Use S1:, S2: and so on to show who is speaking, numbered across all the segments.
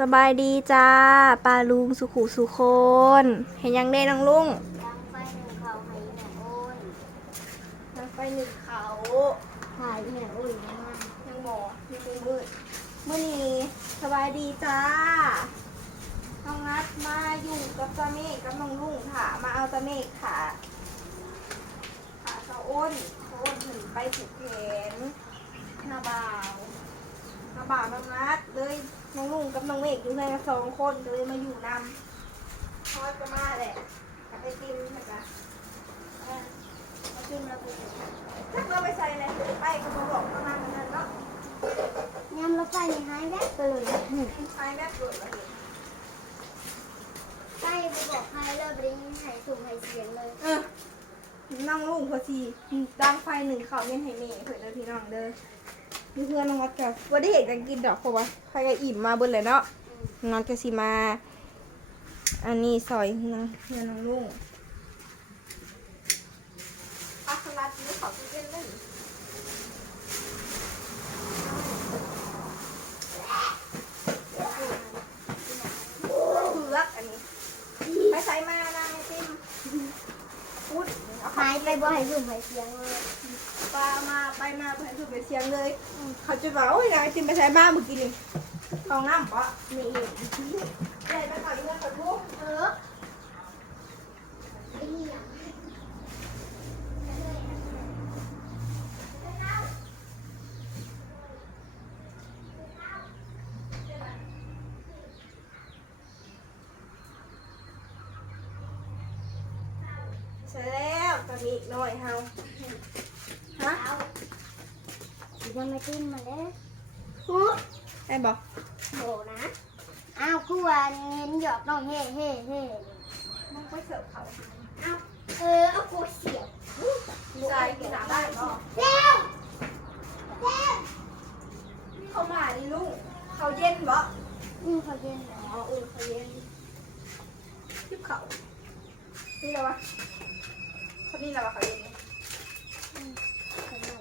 S1: สบายดีจ้าปลาลุงสุขุสุคนเห็นยังได้น้องลุง
S2: ดังไฟหนึ่งเขาหายแม่โอ้ย
S1: ยังไปหนึ่งเขา
S2: หายแม่โอ้ยนะมัน
S1: ยังหมอยังมืดเมื่อนี้สบายดีจ้าน้องนัดมาอยู่กับตาเมฆกับน้องลุงค่ะ มาเอาตาเมฆค่ะค่ะเขาอ้นเขาอ้นถึงไปถูกแขนหน้าบ่าว หน้าบ่าวน้องนัดเลยน้องลุงกับน้องเมฆอยู่ในกันสองคนก็เลยมาอยู่นำทอดก็มาแหละกับไอติมนะคะอ่าเอาขึ้นมาปุ๊บถ้าเราไปใส่อะไรไปก็มาบอกประมาณนั้นเนาะ
S2: ยำรถไฟนี่หายแวบไปเลย
S1: ใช้แบบรวดเลย
S2: ใกล้ไปบอกใครเลยไปได้ยินหายสูงหายเสียงเลย
S1: เออนั่งลุงพอทีดังไฟหนึ่งเขาเย็นให้เมย์เผื่อเด้อพี่น้องเด้อ มีเพื่อนน้องวัดกับว่าได้เห็นกันกินดอกเพราะว่าใครก็อิ่มมาเบิ่นเลยเนาะน้องก็สิมา อันนี้ซอยนะเพื่อนน้องลุงอาคาราจีเขาตู้เย็นเลยเผือกอันนี้ไปใส่มานะไอติมพูดเอา
S2: หายไปบ่หายสูงหายเสียงเลย
S1: ปลามาไปมาไปถูกไปเสียงเลย เขาจะบอกโอ้ยนายไอติมไปใส่บ้านเมื่อกี้นี่ห้องน้ำปะ
S2: นี่
S1: เลยไปขอเงินขอทุก
S2: เออเหี้ย
S1: ใช่แล้วตอนนี้อีกหน่อยเฮา ฮะ
S2: เอาจะมาจิ้มมาเด้อ
S1: ไอ้บอก
S2: โบนะ อ้าวคู่ว่าเงินหยอกน้องเฮ่เฮ่เฮ่
S1: มันไปเสิร์ฟเขา
S2: เอาเออเอาโคเสียบ
S1: ใส่กินหนาได้ก็
S2: เร็วเร็ว
S1: เขามาดิลูกเขาเย็นบ่
S2: อืมเขาเย็นเหรอ
S1: อ๋อเออเขาเย็นยิบเขานี่แหละวะเขานี่แหละวะเขาเย็นนี่
S2: อืมเขาไม่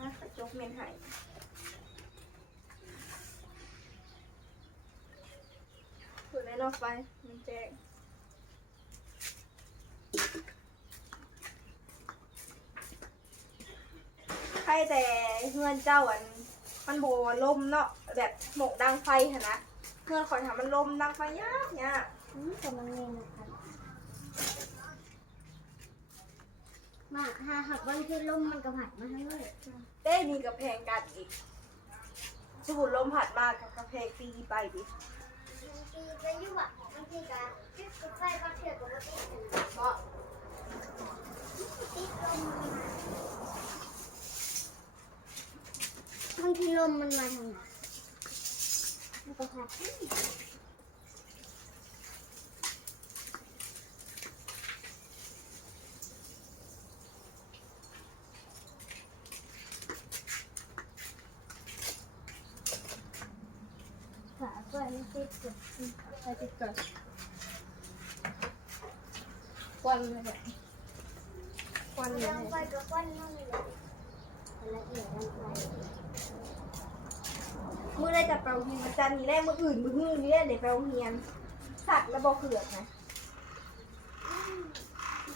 S1: นะกระจกเมนไห้ เปิดในนอกไปมันแจ้งใครแต่เงื่อนเจ้าอันมันโบลมเนาะแบบหมกดังไฟหนนะเงื่อนคอยทำมันลมดังไฟยากยาก
S2: อืมกำลังเงินนะครับมาหาหักวันที่ลมมันกระผัดมาทั้งเลย
S1: เต้มีกระเพงกันอีกสมุดลมผัดมากกับกระเพงตีไปดิ
S2: บางทีจะยุ่งอะบางทีก็จุดกาแฟบางทีก็ไม่ติด
S1: เพราะ
S2: ติดลมบางทีลมมันมาทางไหนมันกระผัด ขาก็ไม่ติดเลย
S1: ไปติดก่อนควันเลยเนี่ย ควันเลย
S2: ยังไปกับวันนั่งเลยละเอียดกันไป
S1: มือได้จับเปาเฮียนจันนี้ได้มืออื่นมือหื้อนี่ได้เด็กเปาเฮียนสัตว์ระบอกเขือกนะ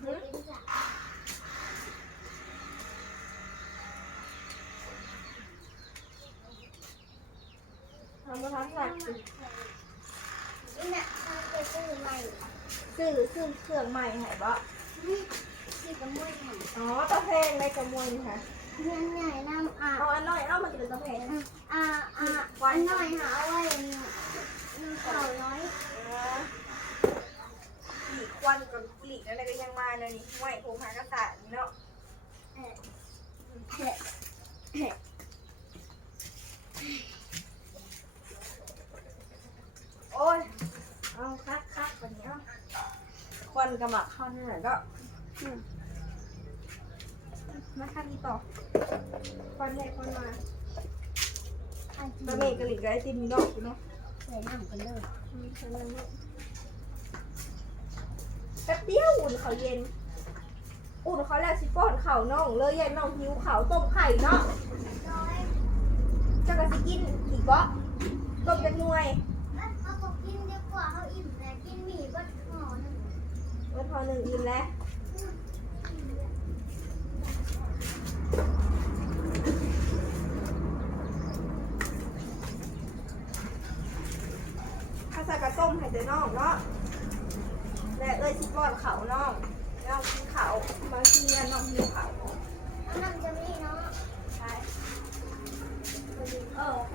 S2: เดี๋ยวกินจ้ะ
S1: ทำมาทั้งสัตว์สิ
S2: นี่น่ะมันจะซื้อใหม่
S1: ซื้อซื้อเครื่องใหม่ให้บ่
S2: นี่ ที่กระมวยใหม่
S1: อ๋อตะเพงได้กระมวลค่ะ
S2: เงินใหญ่น้ำอะ
S1: เอาอันน้อยเอามันจะเป็นตะเพง
S2: อะอะอันน้อยหาเอาไว้น้ำเข่าน้อย
S1: หลีกควันกับหลีกอะไรก็ยังมาเลยนี่ห่วยโคงหากระสานเนาะ
S2: เออ
S1: โอ้ยเอาคักคักวันนี้เอาควันกระหมักเข้านี่แหละก็ อืมมาคักนี้ต่อควันใหญ่ควันมา
S2: อันที่
S1: แล้วเมย์กะหลีกกับไอติมมีดอกอยู่เนาะ
S2: ใส่น้ำกันเลย
S1: อืมใช่ไหมเนี่ยแป๊บเดียวอุ่นเขาเย็น อุ่นเขาแล้วสิป้อนเข่าน้องเลยยันน้องหิวเขาวต้มไข่เนาะ
S2: น้อย
S1: จะกะสิกินอีกก็ต้มเป็นหน่วย
S2: อกว่าเขาอิ่มแต่กินหมี่ก็ห่อหนึ่ง
S1: เมื่อพอหนึ่งอิ่มแล้วข้าใส่กระส้มให้เจ น้องเนาะและเอ้ยสิป้อนเขาน้องน้องกินเขามาเทีอะน้องหิวเขา
S2: เอาน้ำจะมีเนาะ
S1: ใช่เออโอเค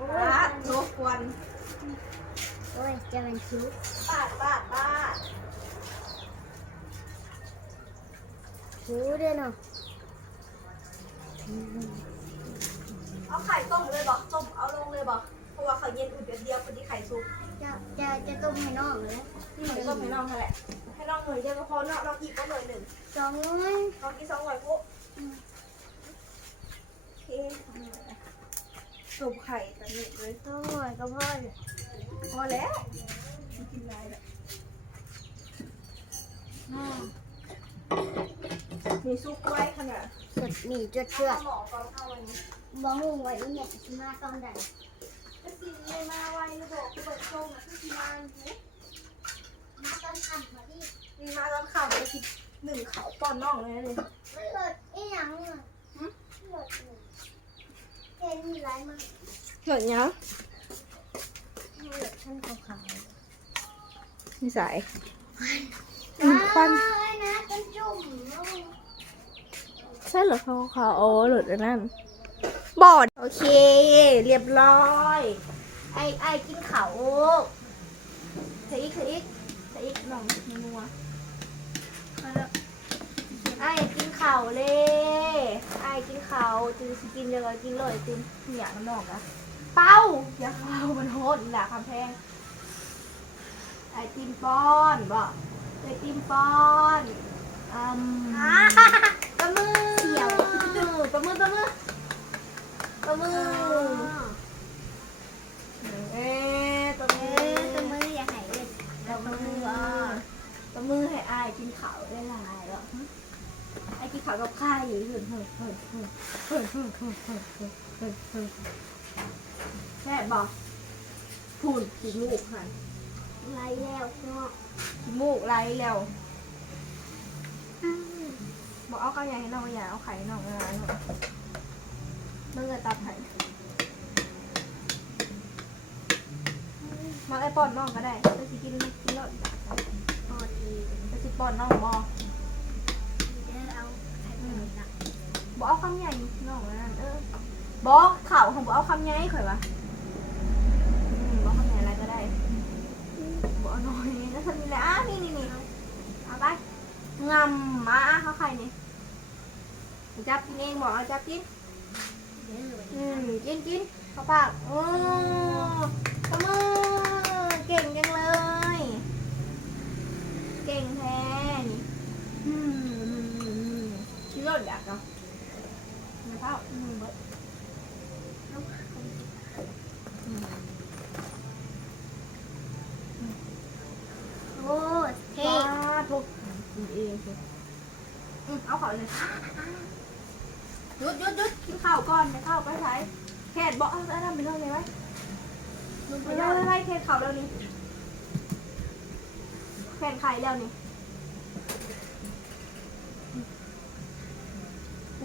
S1: ปาดรบกวน
S2: โอ้ยจะเป็นชุบ
S1: ปาดปาดปาด
S2: ชุด้วยเนาะ
S1: เอาไข่ต้มเลยบอกต้มเอาลงเลยบอกเพราะว่าเขาเย็นอุ่นเดียวเดียวพอดีไข่สุก
S2: จะจะจะต้มให้น้องเลย
S1: นี่ต้มให้น้องนั่นแหละให้น้องหน่อยเดียวก็พอน้องน้องอีกก็หน่อยหนึ่ง
S2: สองน้อย
S1: น้องกินสองหน่อยปุ๊บโอเคสุกไข่กันนึ่เลย
S2: สองน้อยก็พอ
S1: พอแล้ว กินได้แล้ว
S2: อ่า
S1: มีซุปไว้ขนาด
S2: สดมี่จดเชือก
S1: หมอก่อนเข้าวันนี้
S2: บ่หูไว้อีเนี่ยสิมาตอนใด
S1: จะสีมาไว้จะบอกเปิดโชว์นะที่สีมาอยู่
S2: มาตอนค่ำมาดิ
S1: มีมาตอนข่าวไปคิดหนึ่งเขาป้อนน้องเลยเลย
S2: มันเลิศอีหยังอะหึเลิศหนึ่งเห็นมีหลายมือ
S1: เกิดยัง
S2: เลิศท่านขาวๆ
S1: นิสัย
S2: ๆอ้าวไอ้นะกันจุ่มเนาะ
S1: ใช่เหรอเขาเขาโอ้หลุดอันนั่นบอดโอเค เรียบร้อย ไอไอกินเขาเธออีกเธออีกเธออีกน้องนัวมาแล้วไอกินเขาเลยไอกินเขาจือสิกินเลยกินเลยจือเหนียน้ำนอกอะเป้าอย่าเป้ามันโหดหล่ะคำแพง ไอติมป้อนบอกไอติมป้อนอืมปลามือเสี่ยวปลามือปลามือปลามือเอ๊ะปลา
S2: เอ
S1: มือ
S2: อตัวมืออย่าหายเลย
S1: ปลามืออะปลามือให้อายกินข้าวได้หลายแล้วไอ้กินข้าวกับข้าวอยู่เฮ้ยเฮ้ยเฮ้ยเฮ้ยเฮ้ยเฮ้ยเฮ้ยเฮ้ยเฮ้ยเฮ้ยเฮ้ยแม่บอกพูดขี้มูกหัน
S2: ไรแล้วเนาะ
S1: มูกไรแล้วบอกเอาข้าวใหญ่ให้น้องอย่าเอาไข่ให้น้องอะไรหน่อยเมื่อตับไข่มาไอปอนน้องก็ได้จะสิกินกินแล้ว
S2: พอดี
S1: จะสิปอนน้องบอ
S2: เดี๋ยวเอาไข่ไปเลยนะ
S1: บอกเอาคำใหญ่น้องนั่นเออบอกเข่าของบอกเอาคำใหญ่ข่อยวะอืมบอกคำใหญ่อะไรก็ได้บอกเอาน้อยนะทำนี่แหละอะนี่นี่นี่เอาไปงำมาเขาใครนี่ จับกินเองบอกเอาจับกิน
S2: เดี๋ยวเลย
S1: อืมกินกินเข้าปากโอ้ตบมือเก่งจังเลย เก่งแท้นี่อืมชิโร่อยากเนาะไม่เข้าอืมเบิดอืม
S2: โอ้เท่
S1: ว้าทุกกินเองสิอืมเอาเขาเลย หยุดหยุดหยุดกินข้าวก่อนไปข้าวไปใช้แขนบอกเอาเอาทำไปเรื่องเลยไว้ไปเรื่องเลยไว้แขนเข่าแล้วนี่แขนไข่แล้วนี่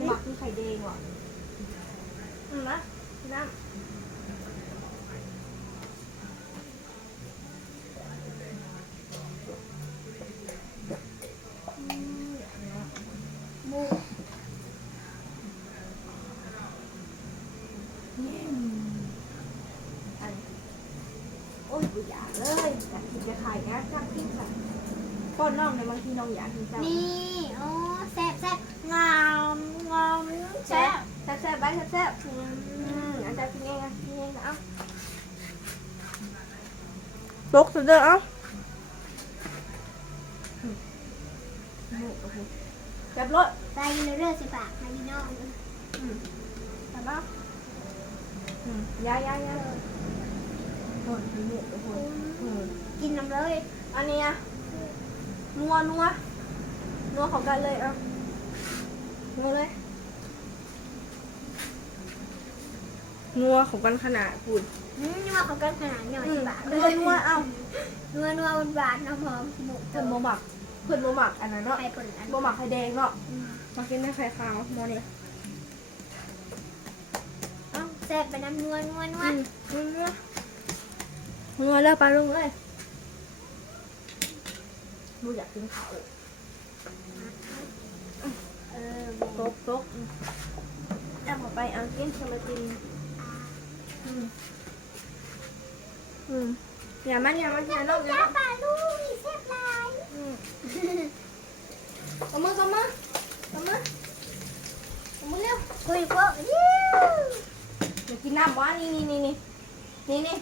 S1: หมักคือไข่แดงว่ะอืมนะน้ำอืมหมูเยี่ยมอันโอ้ยกูอยากเลยอยากกิน จะขายแก๊สจักกินค่ะป้อนน้องในบางทีน้องอยากกินจัง
S2: นี่โอ้แซ่บแซ่บ
S1: งามงามแซ่บแซ่บแซ่บไปแซ่บแซ่บอืมอาจารย์กินเองอะกินเองนะเอ้าลกสุดเด้อเอ้าจับรถ
S2: ใส่เรื่อยๆสิปากให้พี่น้อง
S1: อืมจับเอ้าอืมย้ายย้ายย้ายโอ้ยมีเห็ดทุกคนอืม
S2: กินน้ำเลย
S1: อันเนี้ยนัวนัวนัวของกันเลยเอานัวเลยนัวของกันขนาดพูด
S2: อืมนัวเขากันขนาดหน่อย
S1: อืม
S2: บาท
S1: นัวนัวเอา
S2: นัวนัวบานๆน้ำหอมหมู
S1: เพิ่นโมหมักเพิ่นโมหมักอันนั้นเนาะ
S2: ไข่ผลอัน
S1: โมหมักไข่แดงเนาะ
S2: อืม
S1: มากินได้ไข่ขาวโมเนี่ย
S2: เอ้าแซ่บไปน้ำนัวนัวนัว
S1: อืมนัวนัวเลยปลาลุงเลย ดูอยากกินข้าวเลย
S2: เออ
S1: โต๊ะโต๊ะอืมเอาออกไปเอากินสมาตินอืมอืมอย่ามันอย่ามันอย่าน้องอย่า
S2: จ้า
S1: น้อง
S2: ปลาลูกนี่แซ่บหลาย
S1: อืมเอามือเอามือเอามือเอามือเร็ว
S2: คุยพวกยิ้ว
S1: เดี๋ยวกินน้ำวะนี่นี่นี่นี่นี่นี่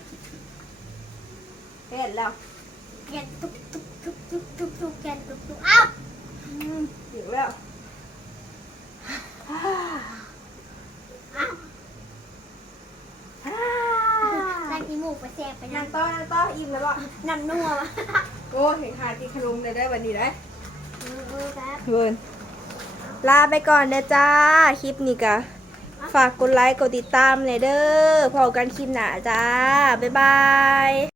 S1: เผ็ดแล้ว
S2: แกนตุกตุกตุกตุกตุกตุกแกนตุกตุกอ้าว
S1: อืมหิวแล้ว
S2: อ้าว
S1: อ่า
S2: นั่นอีหมู ไปแซ่บไป
S1: นั่
S2: นั่
S1: ง
S2: ง
S1: ต่อนั่งต่ออิ่มแล้วบ่
S2: น้ำนัวมา
S1: โอ้เห็นขากินขนมได้ได้วันนี้ได้
S2: เออเออครับ
S1: เวินลาไปก่อนเด้อจ้า คลิปนี้กะ ฝากกดไลค์ กดติดตามเลยเด้อพอกันคลิปหน้าจ้า บ๊ายบาย